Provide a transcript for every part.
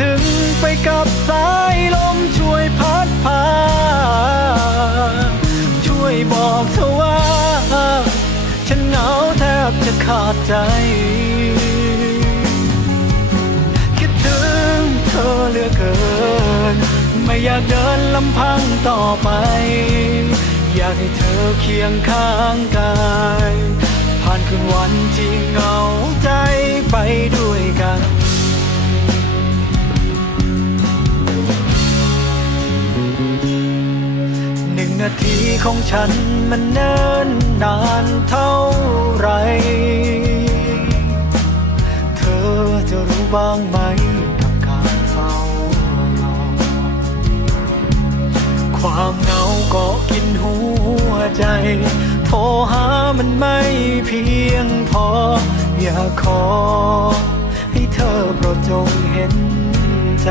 ถึงไปกับสายลมช่วยพัดพา ช่วยบอกเธอว่า ฉันเหงาแทบจะขาดใจ คิดถึงเธอเหลือเกิน ไม่อยากเดินลำพังต่อไป อยากให้เธอเคียงข้างกาย ผ่านคืนวันที่เหงาใจไป ทีของฉันมันเนิ่นนานเท่าไร เธอจะรู้บ้างไหมกับการเฝ้ารอ ความเหงาก็กินหัวใจ โทรหามันไม่เพียงพอ อยากขอให้เธอโปรดจงเห็นใจ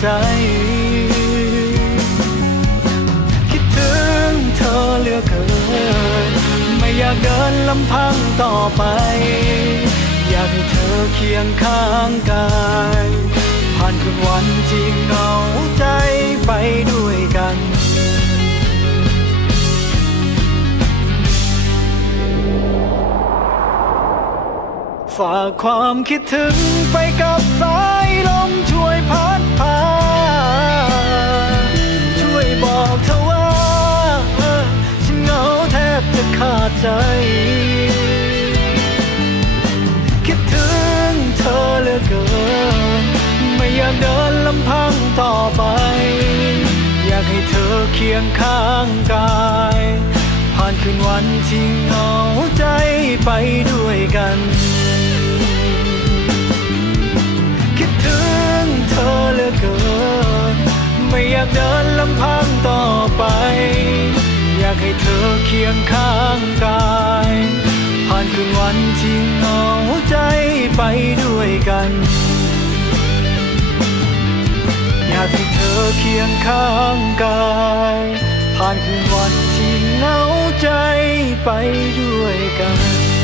ใจคิดถึงเธอเหลือเกิน ไม่อยากเดินลำพังต่อไป อยากให้เธอเคียงข้างกายผ่านคืนวันที่เหงาใจไปด้วยกันฝากความคิดถึงไปกับสายลมช่วยพัด เดินลำพังต่อไป อยากให้เธอเคียงข้างกาย ผ่านคืนวันที่เหงาใจไปด้วยกัน คิดถึงเธอเหลือเกิน ไม่อยากเดินลำพังต่อไป อยากให้เธอเคียงข้างกายผ่านคืนวันที่เหงาใจไปด้วยกันากให้เธอเคียงข้างกาย ผ่านคืนวันที่เหงาใจไปด้วยกัน